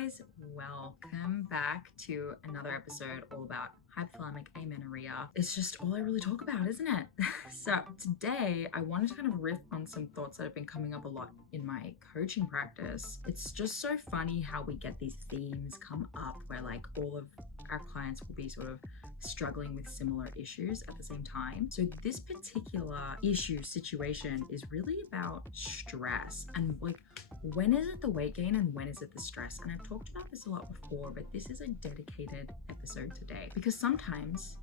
guys, welcome back to another episode all about hypothalamic amenorrhea. It's just all I really talk about, isn't it? So today I wanted to kind of riff on some thoughts that have been coming up a lot in my coaching practice. It's just so funny how we get these themes come up where like all of our clients will be sort of struggling with similar issues at the same time. So this particular situation is really about stress and like when is it the weight gain and when is it the stress? And I've talked about this a lot before, but this is a dedicated episode today because sometimes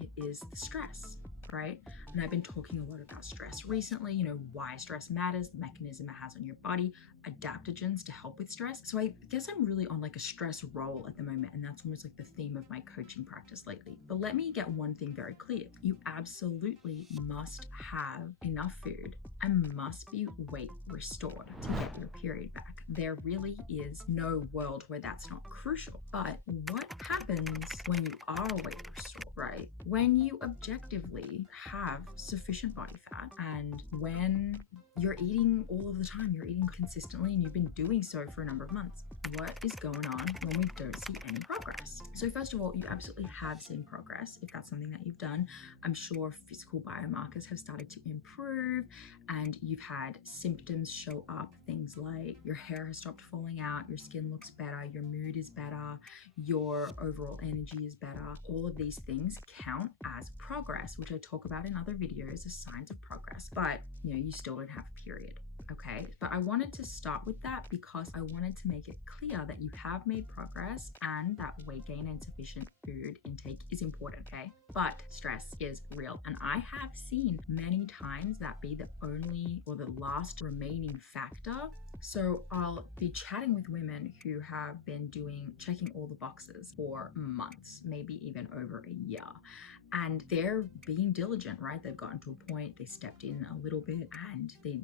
it is the stress, right? And I've been talking a lot about stress recently, why stress matters, the mechanism it has on your body, adaptogens to help with stress. So I guess I'm really on like a stress roll at the moment, and that's almost like the theme of my coaching practice lately. But let me get one thing very clear. You absolutely must have enough food and must be weight restored to get your period back. There really is no world where that's not crucial. But what happens when you are weight restored, right? When you objectively have sufficient body fat and when you're eating all of the time, you're eating consistently and you've been doing so for a number of months. What is going on when we don't see any progress? So first of all, you absolutely have seen progress if that's something that you've done. I'm sure physical biomarkers have started to improve and you've had symptoms show up, things like your hair has stopped falling out, your skin looks better, your mood is better, your overall energy is better. All of these things count as progress, which I talk about in other videos as signs of progress, but you still don't have a period. Okay, but I wanted to start with that because I wanted to make it clear that you have made progress and that weight gain and sufficient food intake is important, okay? But stress is real. And I have seen many times that be the only or the last remaining factor. So I'll be chatting with women who have been checking all the boxes for months, maybe even over a year. And they're being diligent, right? They've gotten to a point, they stepped in a little bit and they,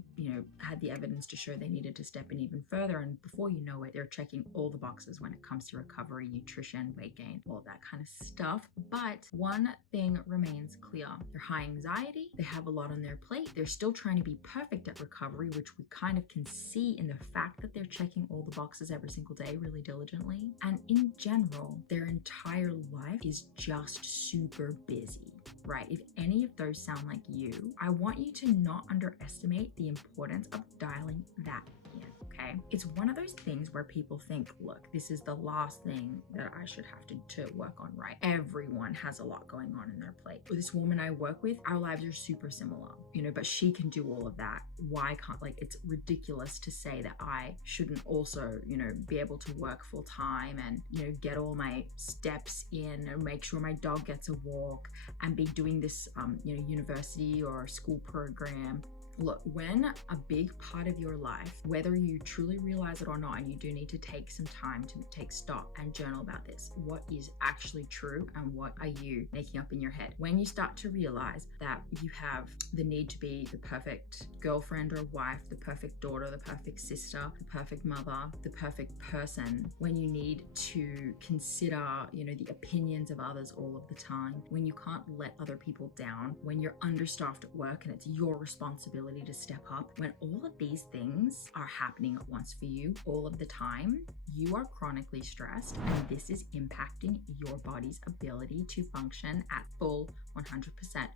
had the evidence to show they needed to step in even further. And before you know it, they're checking all the boxes when it comes to recovery, nutrition, weight gain, all of that kind of stuff. But one thing remains clear. They're high anxiety. They have a lot on their plate. They're still trying to be perfect at recovery, which we kind of can see in the fact that they're checking all the boxes every single day really diligently. And in general, their entire life is just super busy, right? If any of those sound like you, I want you to not underestimate the importance of dialing that in, okay? It's one of those things where people think, look, this is the last thing that I should have to work on, right? Everyone has a lot going on in their plate. With this woman I work with, our lives are super similar, but she can do all of that. Why can't, it's ridiculous to say that I shouldn't also, be able to work full time and, get all my steps in and make sure my dog gets a walk and be doing this, university or school program. Look, when a big part of your life, whether you truly realize it or not, and you do need to take some time to take stock and journal about this, what is actually true and what are you making up in your head? When you start to realize that you have the need to be the perfect girlfriend or wife, the perfect daughter, the perfect sister, the perfect mother, the perfect person, when you need to consider, the opinions of others all of the time, when you can't let other people down, when you're understaffed at work and it's your responsibility to step up, when all of these things are happening at once for you all of the time, you are chronically stressed and this is impacting your body's ability to function at full 100%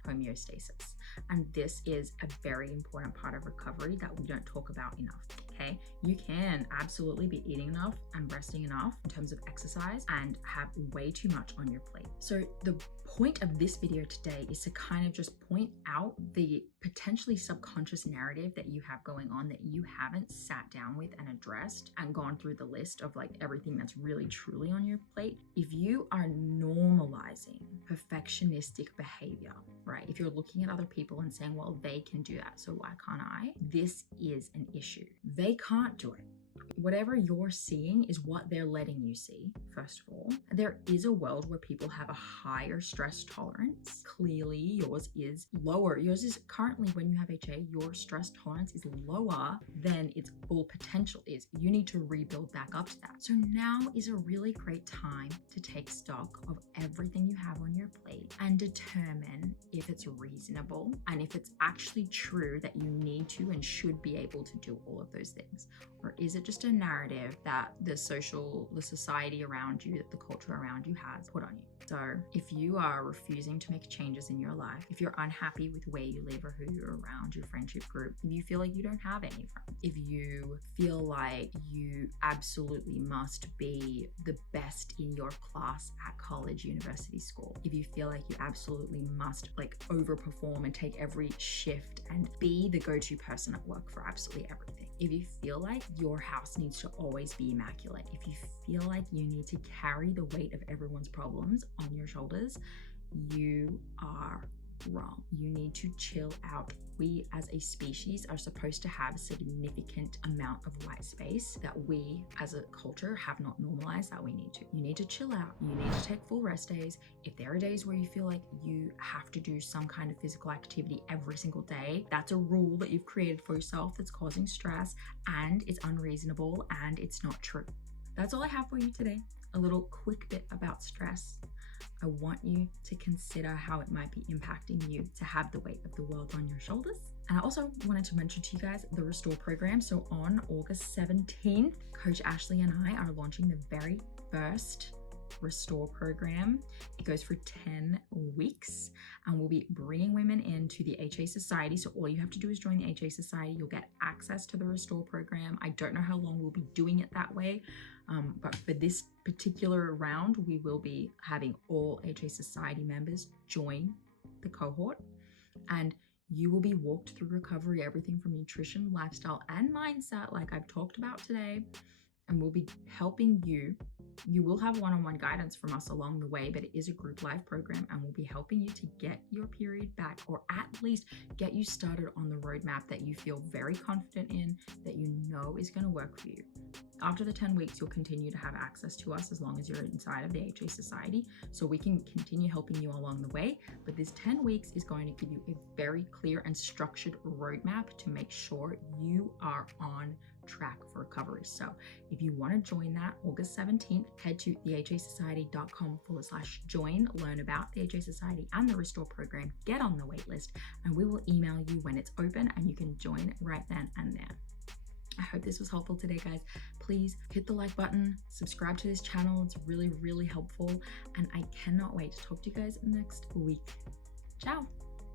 homeostasis. And this is a very important part of recovery that we don't talk about enough, okay? You can absolutely be eating enough and resting enough in terms of exercise and have way too much on your plate. So the point of this video today is to kind of just point out the potentially subconscious narrative that you have going on that you haven't sat down with and addressed and gone through the list of everything that's really truly on your plate. If you are normalizing perfectionistic behavior, right? If you're looking at other people and saying, well, they can do that, so why can't I? This is an issue. They can't do it. Whatever you're seeing is what they're letting you see, first of all. There is a world where people have a higher stress tolerance. Clearly, yours is lower. Yours is currently, when you have HA, your stress tolerance is lower than its full potential is. You need to rebuild back up to that. So now is a really great time to take stock of everything you have on your plate and determine if it's reasonable and if it's actually true that you need to and should be able to do all of those things. Or is it just just a narrative that the society around you, that the culture around you has put on you. So if you are refusing to make changes in your life, if you're unhappy with where you live or who you're around, your friendship group, if you feel like you don't have any friends, if you feel like you absolutely must be the best in your class at college, university, school, if you feel like you absolutely must like overperform and take every shift and be the go-to person at work for absolutely everything, if you feel like your house needs to always be immaculate, if you feel like you need to carry the weight of everyone's problems on your shoulders, you are wrong. You need to chill out. We as a species are supposed to have a significant amount of white space that we as a culture have not normalized that we need to. You need to chill out. You need to take full rest days. If there are days where you feel like you have to do some kind of physical activity every single day, that's a rule that you've created for yourself that's causing stress, and it's unreasonable and it's not true. That's all I have for you today. A little quick bit about stress. I want you to consider how it might be impacting you to have the weight of the world on your shoulders. And I also wanted to mention to you guys the Restore program. So on August 17th, Coach Ashley and I are launching the very first Restore program. It goes for 10 weeks and we'll be bringing women into the HA Society. So all you have to do is join the HA Society. You'll get access to the Restore program. I don't know how long we'll be doing it that way. But for this particular round, we will be having all HA Society members join the cohort, and you will be walked through recovery, everything from nutrition, lifestyle, and mindset, like I've talked about today. And we'll be helping you. You will have one-on-one guidance from us along the way, but it is a group live program, and we'll be helping you to get your period back, or at least get you started on the roadmap that you feel very confident in, that you know is going to work for you. After the 10 weeks, you'll continue to have access to us as long as you're inside of the HA Society, so we can continue helping you along the way. But this 10 weeks is going to give you a very clear and structured roadmap to make sure you are on track for recovery. So if you want to join that, August 17th, head to thehasociety.com/join, learn about the HA Society and the Restore program, get on the wait list, and we will email you when it's open and you can join right then and there. I hope this was helpful today, guys. Please hit the like button, subscribe to this channel. It's really, really helpful. And I cannot wait to talk to you guys next week. Ciao.